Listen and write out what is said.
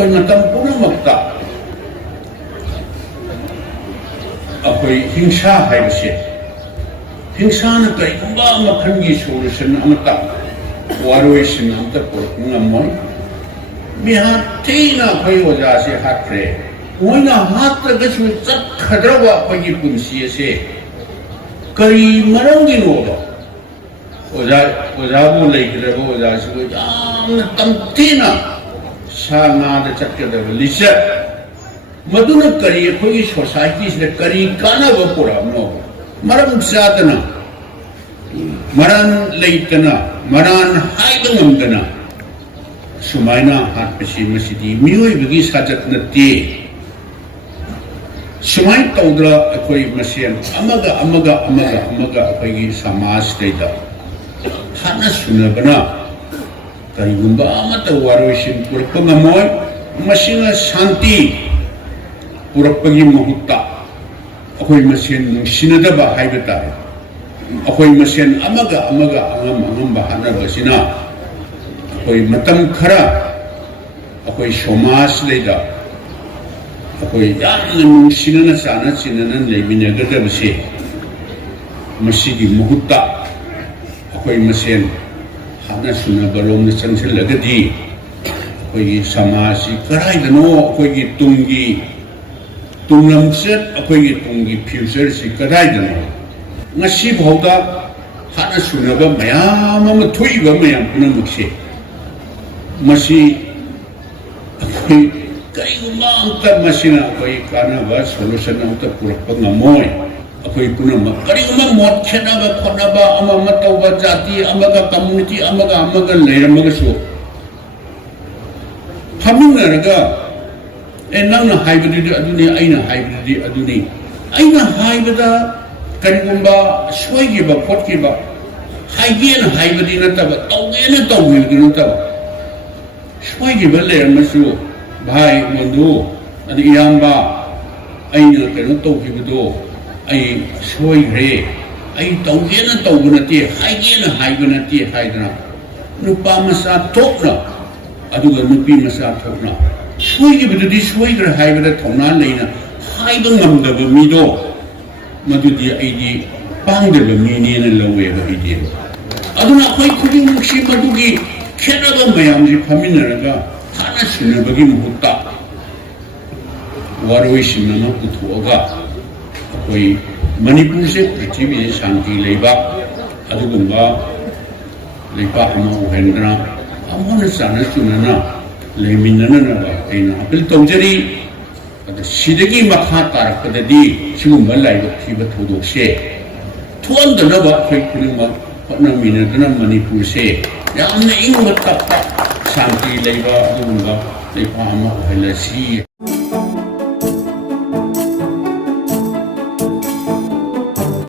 कोई मतम पुनमक्ता अखोई हिंसा है हिंसा न कईगुंबा मखनगी सोल्यूशन अमता वारोइसिन अमता पुरकंगमोय मिहा थेना अखोई ओजा से हात्रे मोइना हात्रगसु चखद्रवा अखोई पुंसी से करी मरंगिनोबा ओजाबु लेखिरबो ओजासिबो यामना तमथेना सानाद चक्कदब लिचर मधुना करी अखोई सोसाइटी से करी कानब पुरमनो मरम चादना मरान लेतना मरान हाइदंगमदना सुमाइना हात्पसि मसिदी मियोइबगी साजत नते सुमाइ तौद्रा अखोई मसेन अमगा अखोई समाज देदा हाना सुनबना करीगुंबा अमता वारोइसिन पुरकप ngमोय मसिना शांति पुरकपगी मुहुत्ता अखोई मसेन नुसिनदबा हाइबा तारे अखोई मसेन अमगा अंगम हानबसिना अखोई मतम खरा अखोई समाज लेदा अखोई यामना नुसिनना चाना चिनना लेमिनगदबसे मसिगी मुहुत्ता अखोई मसेन हाना सुनबरोम चंगसलगदी अखोई समाज कराइदनो अखोई तुंगी तुंगलमचत अखोई तुंगी फ्यूचर से कराइदनो ngasi bhauda hana sunaba mayam ama thuiba mayam punamukse masi akhoi kaiguma amta masina akhoi kanaba solution amta purakpa ngamoy akhoi punama kaiguma mot khenaba khonaba ama matauba jati amaga community amaga leiramaga su haminaraga nangna haibadi aduni aina haibadi aduni aina haibada करीगुंबा सोईगिबा खोटगिबा हाइगेन हाइबदी नतबा तौगेन तौगिलगी नतबा सोईगिबा लेरमसु भाई बंधु अदि इयाम्बा अइना केनो तौगिबदो अइ सोईग्रे अइ तौगेन तौगनति हाइगेन हाइबनति हाइदना नुपा मसा थोकना अदुगा नुपी मसा थोकना सोईगिबदुदि सोईग्रे हाइबदा थौना लेना हाइबा ngमदबा मिदो मधुदी आईदी पांगदब मीनेन लवेबा आईदी अदुना अखोई खुदिमुक्सि मधुगी खेनबा मयामजि फमिनरगा हाना सुनबगी मुहुत्ता वारोइसिनना पुथुअगा अखोई मणिपुर से पृथ्वी से शांति लेबा अदुगुंबा लेबा अमा उहेंद्रा अमोन साना सुनना लेमिननना आइना अपील तौजरी सिदगी मखा तारकददी सिगुंबा लाइबा थीबा थोदोकसे थोंदनबा अखोई खुदिमक होटनामिनदना मणिपुर से यामना इंगबा तप्पा शांति लेबा अदुगुंबा लेबा अमा ओहलसी